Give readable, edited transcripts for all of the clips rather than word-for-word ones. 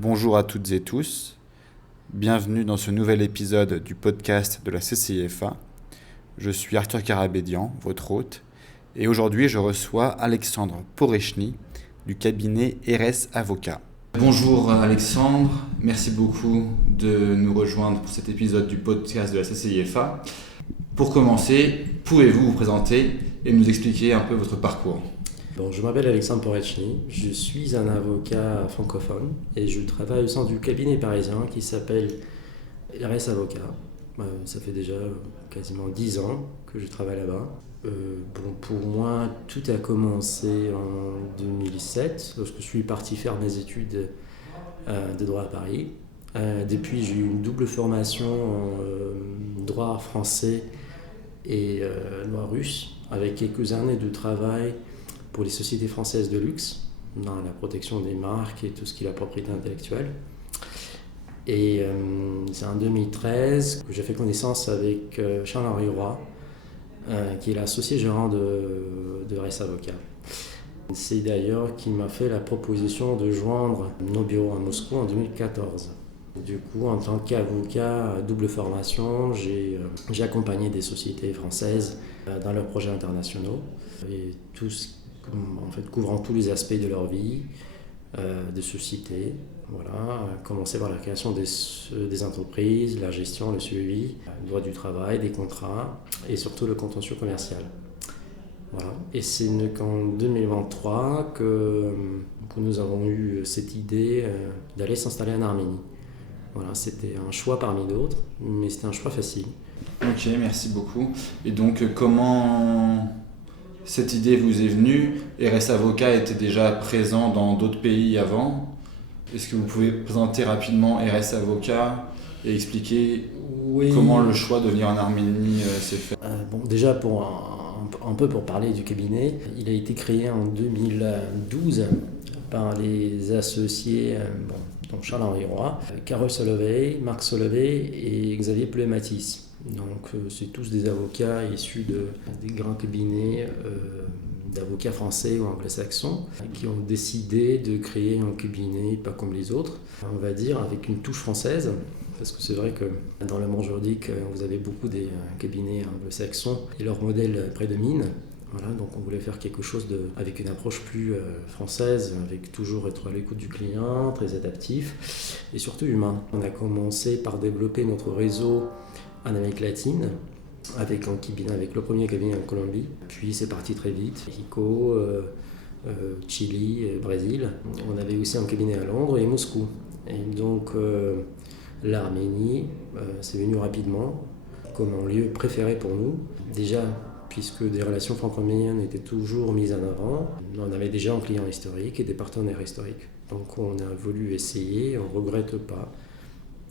Bonjour à toutes et tous, bienvenue dans ce nouvel épisode du podcast de la CCIFA. Je suis Arthur Karabédian, votre hôte, et aujourd'hui je reçois Alexandre Porechny du cabinet RS Avocat. Bonjour Alexandre, merci beaucoup de nous rejoindre pour cet épisode du podcast de la CCIFA. Pour commencer, pouvez-vous vous présenter et nous expliquer un peu votre parcours ? Bon, je m'appelle Alexandre Porechny, je suis un avocat francophone et je travaille au sein du cabinet parisien qui s'appelle RS Avocat. Ça fait déjà quasiment 10 ans que je travaille là-bas. Pour moi, tout a commencé en 2007 lorsque je suis parti faire mes études de droit à Paris. Depuis, j'ai eu une double formation en droit français et droit russe avec quelques années de travail pour les sociétés françaises de luxe, dans la protection des marques et tout ce qui est la propriété intellectuelle. Et c'est en 2013 que j'ai fait connaissance avec Charles-Henri Roy, qui est l'associé gérant de RS Avocat. C'est d'ailleurs qui m'a fait la proposition de joindre nos bureaux à Moscou en 2014. Du coup, en tant qu'avocat à double formation, j'ai accompagné des sociétés françaises dans leurs projets internationaux et couvrant tous les aspects de leur vie, de société. Voilà, commencer par la création des entreprises, la gestion, le suivi, le droit du travail, des contrats et surtout le contentieux commercial. Voilà. Et c'est qu'en 2023 que nous avons eu cette idée d'aller s'installer en Arménie. Voilà, c'était un choix parmi d'autres, mais c'était un choix facile. Ok, merci beaucoup. Et donc, comment cette idée vous est venue ? RS Avocat était déjà présent dans d'autres pays avant. Est-ce que vous pouvez présenter rapidement RS Avocat et expliquer comment le choix de venir en Arménie s'est fait ? Déjà, un peu pour parler du cabinet, il a été créé en 2012 par les associés donc Charles-Henri Roy, Carole Solovey, Marc Solovey et Xavier Pleumatis. Donc c'est tous des avocats issus des grands cabinets d'avocats français ou anglo-saxons qui ont décidé de créer un cabinet pas comme les autres, on va dire avec une touche française. Parce que c'est vrai que dans le monde juridique, vous avez beaucoup des cabinets anglo-saxons et leur modèle prédomine. Voilà, donc on voulait faire quelque chose avec une approche plus française, avec toujours être à l'écoute du client, très adaptif et surtout humain. On a commencé par développer notre réseau en Amérique latine, avec le premier cabinet en Colombie. Puis c'est parti très vite, Mexico, Chili, Brésil. On avait aussi un cabinet à Londres et Moscou. Et donc l'Arménie, c'est venu rapidement comme un lieu préféré pour nous. Déjà, puisque des relations franco-arméniennes étaient toujours mises en avant, on avait déjà un client historique et des partenaires historiques. Donc on a voulu essayer, on ne regrette pas.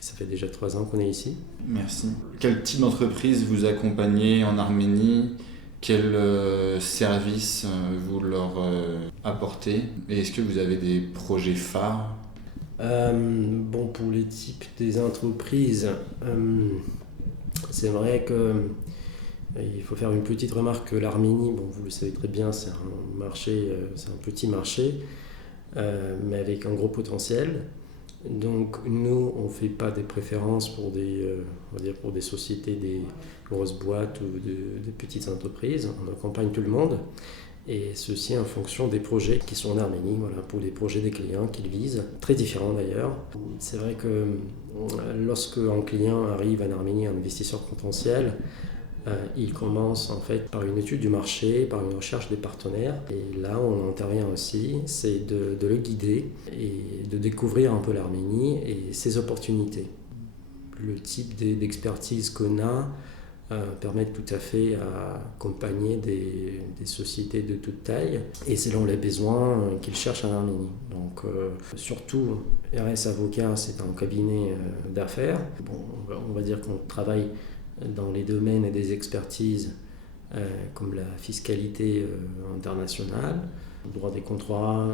Ça fait déjà 3 ans qu'on est ici. Merci. Quel type d'entreprise vous accompagnez en Arménie ? Quels services vous leur apportez ? Et est-ce que vous avez des projets phares ? Pour les types des entreprises, c'est vrai que il faut faire une petite remarque que l'Arménie, vous le savez très bien, c'est un marché, c'est un petit marché, mais avec un gros potentiel. Donc nous, on ne fait pas des préférences pour pour des sociétés, des grosses boîtes ou des petites entreprises. On accompagne tout le monde. Et ceci en fonction des projets qui sont en Arménie, voilà, pour les projets des clients qu'ils visent, très différents d'ailleurs. C'est vrai que lorsque un client arrive en Arménie, un investisseur potentiel, il commence en fait par une étude du marché, par une recherche des partenaires. Et là, on intervient aussi, c'est de le guider et de découvrir un peu l'Arménie et ses opportunités. Le type d'expertise qu'on a permet tout à fait à accompagner des sociétés de toute taille et selon les besoins qu'ils cherchent en Arménie. Donc surtout, RS Avocat, c'est un cabinet d'affaires. On va dire qu'on travaille dans les domaines des expertises comme la fiscalité internationale, le droit des contrats,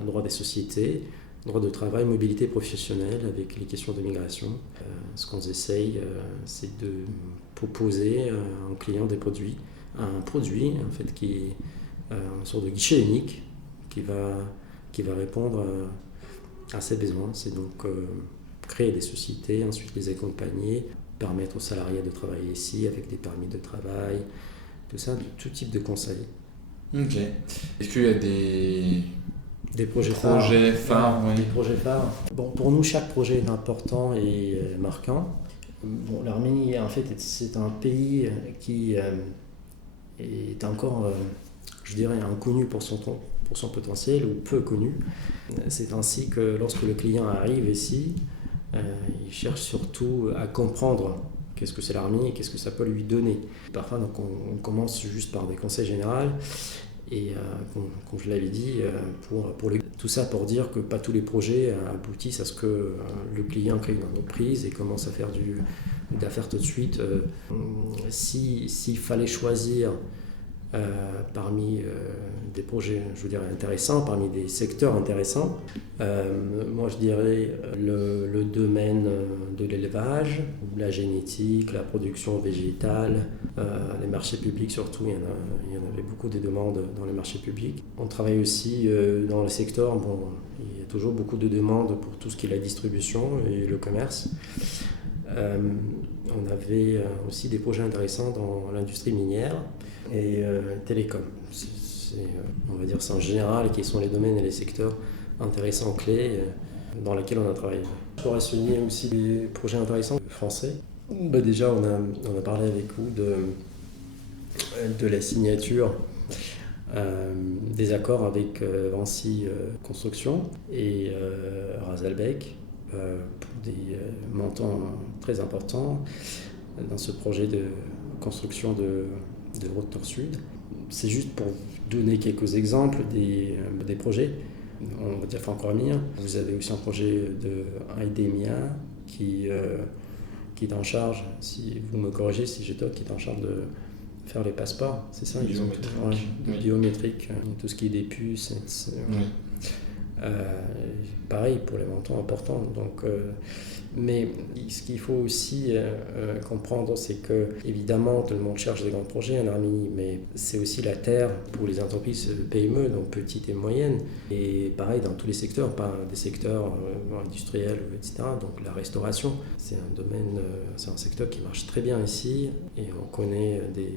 le droit des sociétés, droit de travail, mobilité professionnelle avec les questions de migration. Ce qu'on essaye, c'est de proposer à un client un produit en fait, qui est une sorte de guichet unique qui va répondre à ces besoins. C'est donc créer des sociétés, ensuite les accompagner, permettre aux salariés de travailler ici avec des permis de travail, tout ça, tout type de conseils. Ok. Est-ce qu'il y a Des projets phares oui. Des projets phares. Bon, pour nous, chaque projet est important et marquant. Bon, l'Arménie, en fait, c'est un pays qui est encore, je dirais, inconnu pour son potentiel ou peu connu. C'est ainsi que lorsque le client arrive ici, il cherche surtout à comprendre qu'est-ce que c'est l'Arménie et qu'est-ce que ça peut lui donner. Parfois, donc, on commence juste par des conseils généraux. Et comme je l'avais dit, tout ça pour dire que pas tous les projets aboutissent à ce que le client crée une entreprise et commence à faire d'affaires tout de suite. S'il fallait choisir parmi des projets, je veux dire, intéressants, parmi des secteurs intéressants, moi je dirais le domaine de l'élevage, la génétique, la production végétale, les marchés publics surtout, il y en avait beaucoup de demandes dans les marchés publics. On travaille aussi dans le secteur, bon, il y a toujours beaucoup de demandes pour tout ce qui est la distribution et le commerce. On avait aussi des projets intéressants dans l'industrie minière et télécom. On va dire ça en général, qui sont les domaines et les secteurs intéressants, clés, dans lesquels on a travaillé. Je pourrais souligner aussi des projets intéressants français. Déjà, on a parlé avec vous de la signature des accords avec Vinci Construction et Razalbek pour des montants très importants dans ce projet de construction de route nord-sud. C'est juste pour donner quelques exemples des projets. On va dire franco-arménien. Vous avez aussi un projet de Aidemia qui est en charge, si vous me corrigez si j'ai tort, qui est en charge de faire les passeports, c'est ça? Biométrique, tout ce qui est des puces. Pareil pour les montants importants. Donc, mais ce qu'il faut aussi comprendre, c'est que évidemment tout le monde cherche des grands projets en Arménie, mais c'est aussi la terre pour les entreprises PME, donc petites et moyennes. Et pareil dans tous les secteurs, pas des secteurs industriels, etc. Donc la restauration, c'est un domaine, c'est un secteur qui marche très bien ici, et on connaît des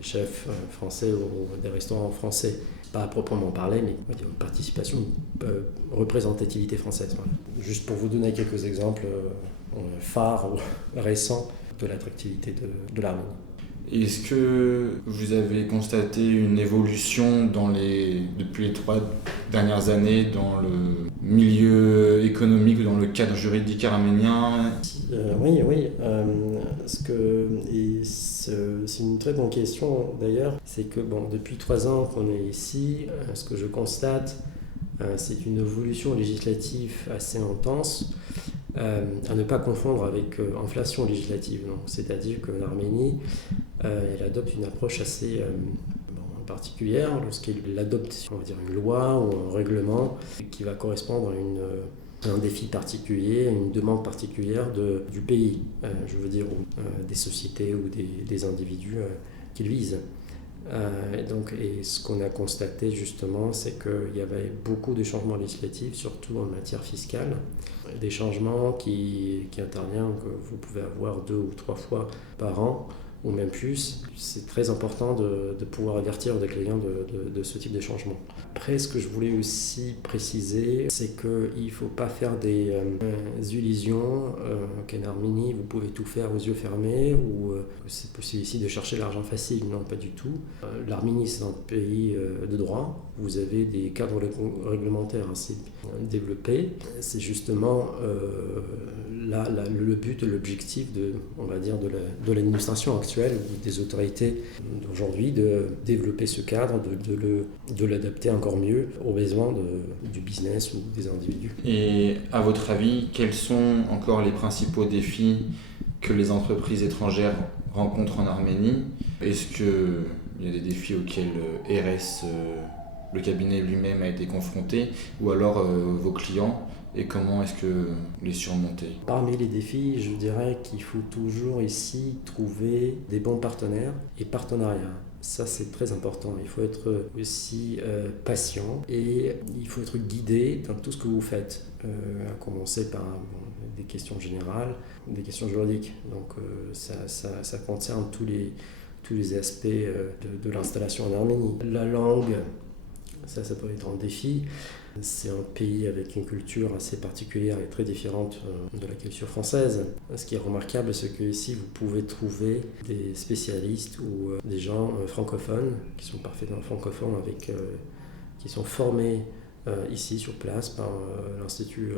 chefs français ou des restaurants français. Pas à proprement parler, mais une participation, une représentativité française. Voilà. Juste pour vous donner quelques exemples phares ou récents de l'attractivité de l'Arménie. Est-ce que vous avez constaté une évolution depuis les 3 dernières années dans le milieu économique ou dans le cadre juridique arménien? Oui. C'est une très bonne question d'ailleurs. C'est que depuis 3 ans qu'on est ici, ce que je constate, c'est une évolution législative assez intense, à ne pas confondre avec inflation législative. C'est-à-dire que l'Arménie, elle adopte une approche assez particulière lorsqu'elle adopte, on va dire, une loi ou un règlement qui va correspondre à un défi particulier, une demande particulière du pays, je veux dire, ou des sociétés ou des individus qu'il vise. Et ce qu'on a constaté justement, c'est qu'il y avait beaucoup de changements législatifs, surtout en matière fiscale, des changements qui interviennent, que vous pouvez avoir 2 ou 3 fois par an, ou même plus. C'est très important de pouvoir avertir des clients de ce type de changement. Après, ce que je voulais aussi préciser, c'est qu'il ne faut pas faire des illusions qu'en Arménie, vous pouvez tout faire aux yeux fermés, ou c'est possible ici de chercher l'argent facile. Non, pas du tout. L'Arménie, c'est un pays de droit. Vous avez des cadres réglementaires assez développés. C'est justement le but, l'objectif on va dire, de l'administration actuelle ou des autorités d'aujourd'hui, de développer ce cadre, de l'adapter encore mieux aux besoins du business ou des individus. Et à votre avis, quels sont encore les principaux défis que les entreprises étrangères rencontrent en Arménie? Est-ce qu'il y a des défis auxquels RS, le cabinet lui-même, a été confronté, ou alors vos clients? Et comment est-ce que les surmonter? Parmi les défis, je dirais qu'il faut toujours ici trouver des bons partenaires et partenariats. Ça, c'est très important. Il faut être aussi patient et il faut être guidé dans tout ce que vous faites, à commencer par des questions générales, des questions juridiques. Donc ça concerne tous les aspects de l'installation en Arménie. La langue, ça peut être un défi. C'est un pays avec une culture assez particulière et très différente de la culture française. Ce qui est remarquable, c'est qu'ici, vous pouvez trouver des spécialistes ou des gens francophones, qui sont parfaitement francophones, qui sont formés ici sur place par l'Institut,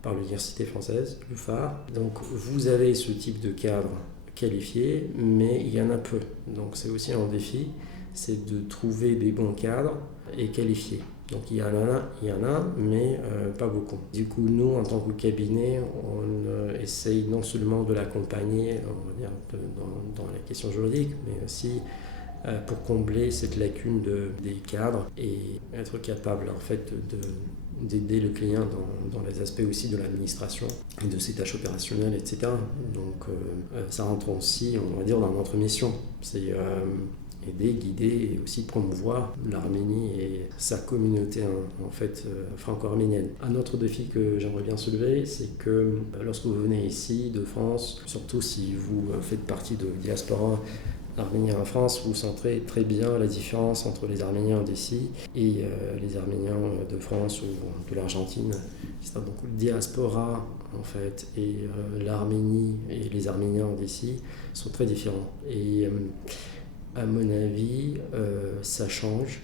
par l'Université française, l'UFAR. Donc vous avez ce type de cadre qualifié, mais il y en a peu. Donc c'est aussi un défi, c'est de trouver des bons cadres et qualifiés. Donc il y en a, mais pas beaucoup. Du coup, nous, en tant que cabinet, on essaye non seulement de l'accompagner, on va dire, dans la question juridique, mais aussi pour combler cette lacune des cadres et être capable en fait d'aider le client dans les aspects aussi de l'administration et de ses tâches opérationnelles, etc. Donc ça rentre aussi, on va dire, dans notre mission. C'est aider, guider et aussi promouvoir l'Arménie et sa communauté en fait franco-arménienne. Un autre défi que j'aimerais bien soulever, c'est que lorsque vous venez ici de France, surtout si vous faites partie de diaspora arménien en France, vous sentirez très bien la différence entre les Arméniens d'ici et les Arméniens de France ou de l'Argentine. Donc le diaspora en fait et l'Arménie et les Arméniens d'ici sont très différents. Et à mon avis, ça change,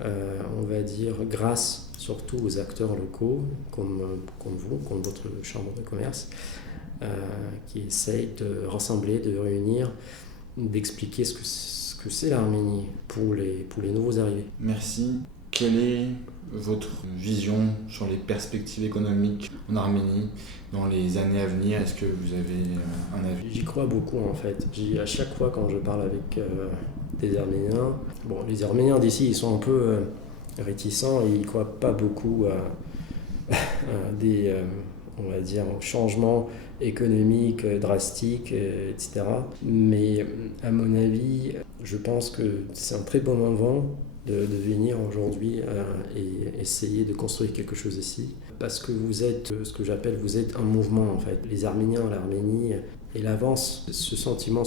on va dire, grâce surtout aux acteurs locaux, comme vous, comme votre chambre de commerce, qui essayent de rassembler, de réunir, d'expliquer ce que c'est l'Arménie pour les nouveaux arrivés. Merci. Quelle est votre vision sur les perspectives économiques en Arménie dans les années à venir? Est-ce que vous avez un avis? J'y crois beaucoup en fait. À chaque fois quand je parle avec des Arméniens, les Arméniens d'ici ils sont un peu réticents et ils ne croient pas beaucoup à des on va dire changements économiques drastiques, etc. Mais à mon avis, je pense que c'est un très bon moment de venir aujourd'hui et essayer de construire quelque chose ici. Parce que vous êtes ce que j'appelle, vous êtes un mouvement en fait. Les Arméniens, l'Arménie, et l'avance, ce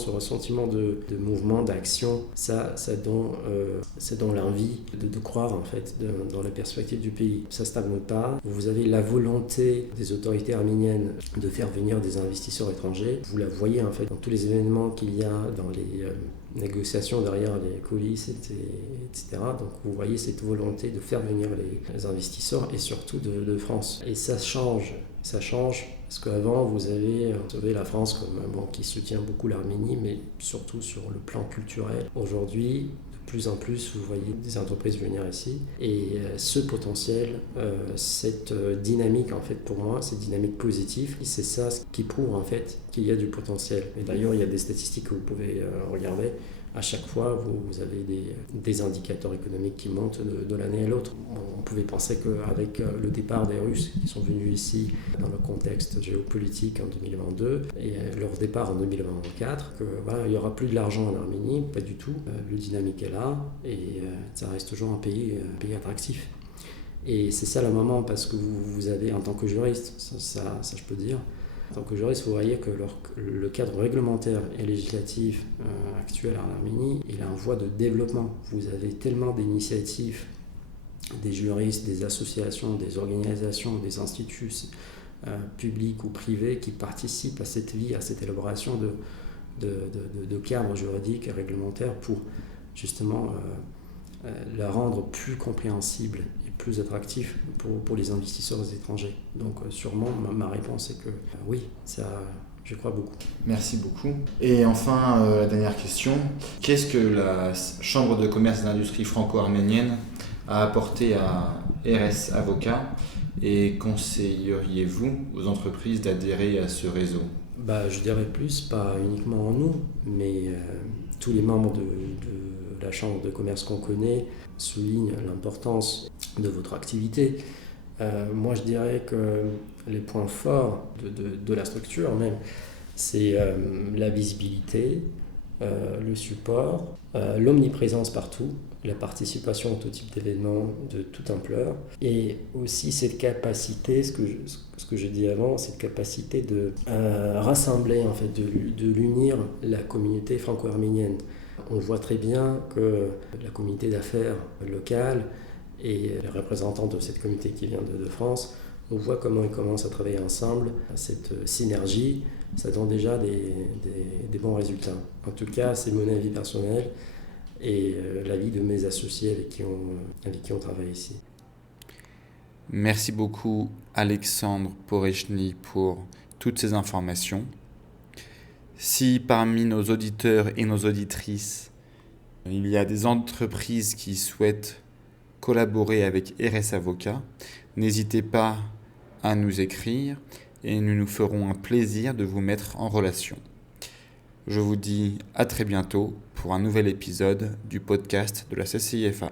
ressentiment de mouvement, d'action, ça donne l'envie de croire en fait dans la perspective du pays. Ça ne stagne pas. Vous avez la volonté des autorités arméniennes de faire venir des investisseurs étrangers. Vous la voyez en fait dans tous les événements qu'il y a, dans les négociations derrière les coulisses, etc. Donc vous voyez cette volonté de faire venir les investisseurs et surtout de France. Et ça change. Parce qu'avant, vous avez la France comme qui soutient beaucoup l'Arménie, mais surtout sur le plan culturel. Aujourd'hui, de plus en plus, vous voyez des entreprises venir ici. Et ce potentiel, cette dynamique, en fait, pour moi, cette dynamique positive, c'est ça qui prouve, en fait, qu'il y a du potentiel. Et d'ailleurs, il y a des statistiques que vous pouvez regarder. À chaque fois, vous avez des indicateurs économiques qui montent de l'année à l'autre. On pouvait penser qu'avec le départ des Russes qui sont venus ici dans le contexte géopolitique en 2022 et leur départ en 2024, il n'y aura plus de l'argent en Arménie, pas du tout. Le dynamique est là et ça reste toujours un pays attractif. Et c'est ça le moment parce que vous avez, en tant que juriste, ça je peux dire, en tant que juriste, vous voyez que le cadre réglementaire et législatif actuel en Arménie, il est en voie de développement. Vous avez tellement d'initiatives, des juristes, des associations, des organisations, des instituts publics ou privés qui participent à cette vie, à cette élaboration de cadres juridiques et réglementaires pour justement la rendre plus compréhensible et plus attractif pour les investisseurs étrangers. Donc sûrement, ma réponse est que oui, ça, je crois beaucoup. Merci beaucoup. Et enfin, la dernière question. Qu'est-ce que la Chambre de commerce et d'industrie franco-arménienne a apporté à RS Avocat et conseilleriez-vous aux entreprises d'adhérer à ce réseau? Je dirais plus, pas uniquement en nous, mais tous les membres de la Chambre de commerce qu'on connaît soulignent l'importance de votre activité. Moi, je dirais que les points forts de la structure même, c'est la visibilité, le support, l'omniprésence partout, la participation à tout type d'événements de toute ampleur, et aussi cette capacité, ce que j'ai dit avant, cette capacité de rassembler, en fait, de l'unir la communauté franco-arménienne. On voit très bien que la communauté d'affaires locale et les représentants de cette communauté qui vient de France, on voit comment ils commencent à travailler ensemble, cette synergie, ça donne déjà des bons résultats. En tout cas, c'est mon avis personnel et l'avis de mes associés avec qui on travaille ici. Merci beaucoup Alexandre Porechny pour toutes ces informations. Si parmi nos auditeurs et nos auditrices, il y a des entreprises qui souhaitent collaborer avec RS Avocat, n'hésitez pas à nous écrire et nous nous ferons un plaisir de vous mettre en relation. Je vous dis à très bientôt pour un nouvel épisode du podcast de la CCIFA.